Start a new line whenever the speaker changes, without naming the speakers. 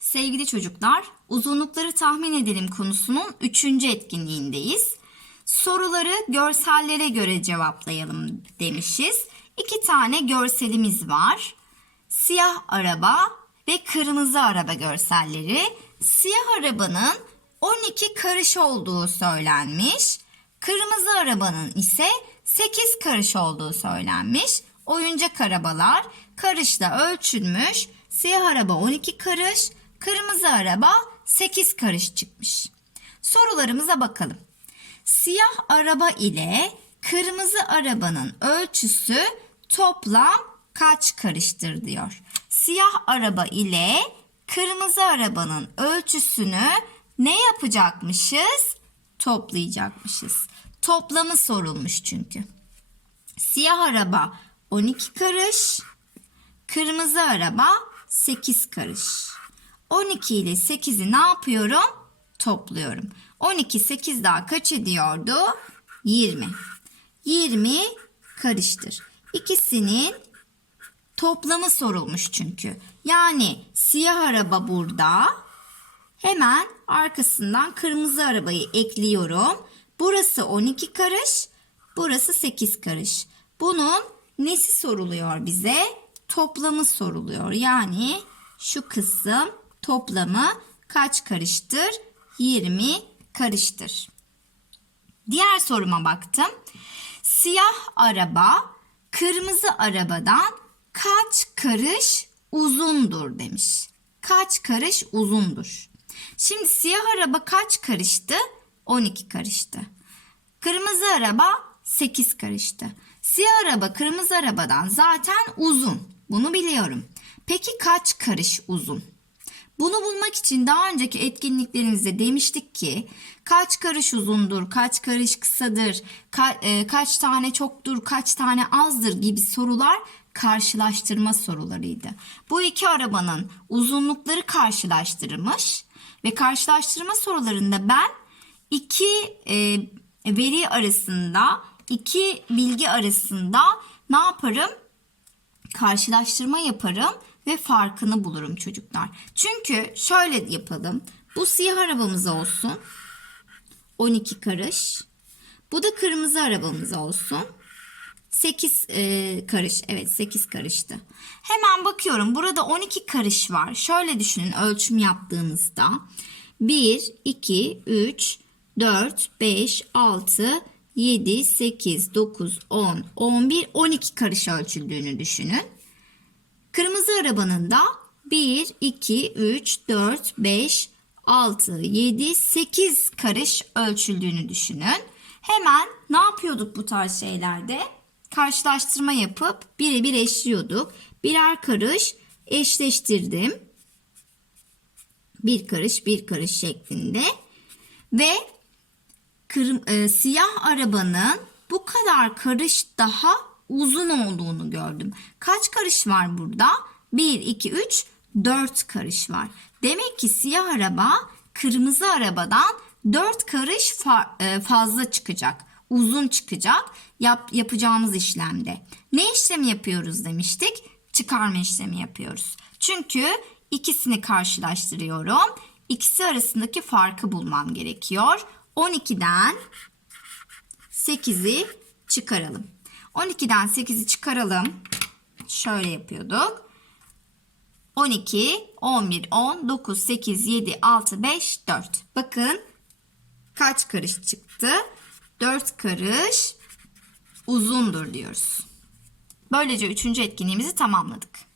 Sevgili çocuklar, uzunlukları tahmin edelim konusunun üçüncü etkinliğindeyiz. Soruları görsellere göre cevaplayalım demişiz. İki tane görselimiz var. Siyah araba ve kırmızı araba görselleri. Siyah arabanın 12 karış olduğu söylenmiş. Kırmızı arabanın ise 8 karış olduğu söylenmiş. Oyuncak arabalar karışla ölçülmüş. Siyah araba 12 karış, kırmızı araba 8 karış çıkmış. Sorularımıza bakalım. Siyah araba ile kırmızı arabanın ölçüsü toplam kaç karıştır diyor. Siyah araba ile kırmızı arabanın ölçüsünü ne yapacakmışız? Toplayacakmışız. Toplamı sorulmuş çünkü. Siyah araba 12 karış, kırmızı araba 8 karış. 12 ile 8'i ne yapıyorum? Topluyorum. 12 8 daha kaç ediyordu? 20. 20 karıştır. İkisinin toplamı sorulmuş çünkü. Yani siyah araba burada. Hemen arkasından kırmızı arabayı ekliyorum. Burası 12 karış, burası 8 karış. Bunun nesi soruluyor bize? Toplamı soruluyor. Yani şu kısım toplamı kaç karıştır? 20 karıştır. Diğer soruma baktım. Siyah araba kırmızı arabadan kaç karış uzundur demiş. Kaç karış uzundur. Şimdi siyah araba kaç karıştı? 12 karıştı. Kırmızı araba 8 karıştı. Siyah araba kırmızı arabadan zaten uzun. Bunu biliyorum. Peki kaç karış uzun? Bunu bulmak için daha önceki etkinliklerimizde demiştik ki kaç karış uzundur, kaç karış kısadır, ka- e, kaç tane çoktur, kaç tane azdır gibi sorular karşılaştırma sorularıydı. Bu iki arabanın uzunlukları karşılaştırılmış ve karşılaştırma sorularında ben iki e, veri arasında, iki bilgi arasında ne yaparım? karşılaştırma yaparım ve farkını bulurum çocuklar. Çünkü şöyle yapalım. Bu siyah arabamız olsun. 12 karış. Bu da kırmızı arabamız olsun. 8 e, karış. Evet 8 karıştı. Hemen bakıyorum. Burada 12 karış var. Şöyle düşünün ölçüm yaptığımızda. 1, 2, 3, 4, 5, 6, 7, 8, 9, 10, 11, 12 karış ölçüldüğünü düşünün. Kırmızı arabanın da 1, 2, 3, 4, 5, 6, 7, 8 karış ölçüldüğünü düşünün. Hemen ne yapıyorduk bu tarz şeylerde? Karşılaştırma yapıp birebir eşliyorduk. Birer karış eşleştirdim. Bir karış bir karış şeklinde. Ve kırm- e, siyah arabanın bu kadar karış daha uzun olduğunu gördüm. Kaç karış var burada? 1, 2, 3, 4 karış var. Demek ki siyah araba kırmızı arabadan 4 karış e, fazla çıkacak. Uzun çıkacak yap- yapacağımız işlemde. Ne işlemi yapıyoruz demiştik? Çıkarma işlemi yapıyoruz. Çünkü ikisini karşılaştırıyorum. İkisi arasındaki farkı bulmam gerekiyor. 12'den 8'i çıkaralım. 12'den 8'i çıkaralım. Şöyle yapıyorduk. 12, 11, 10, 9, 8, 7, 6, 5, 4. Bakın kaç karış çıktı? 4 karış uzundur diyoruz. Böylece üçüncü etkinliğimizi tamamladık.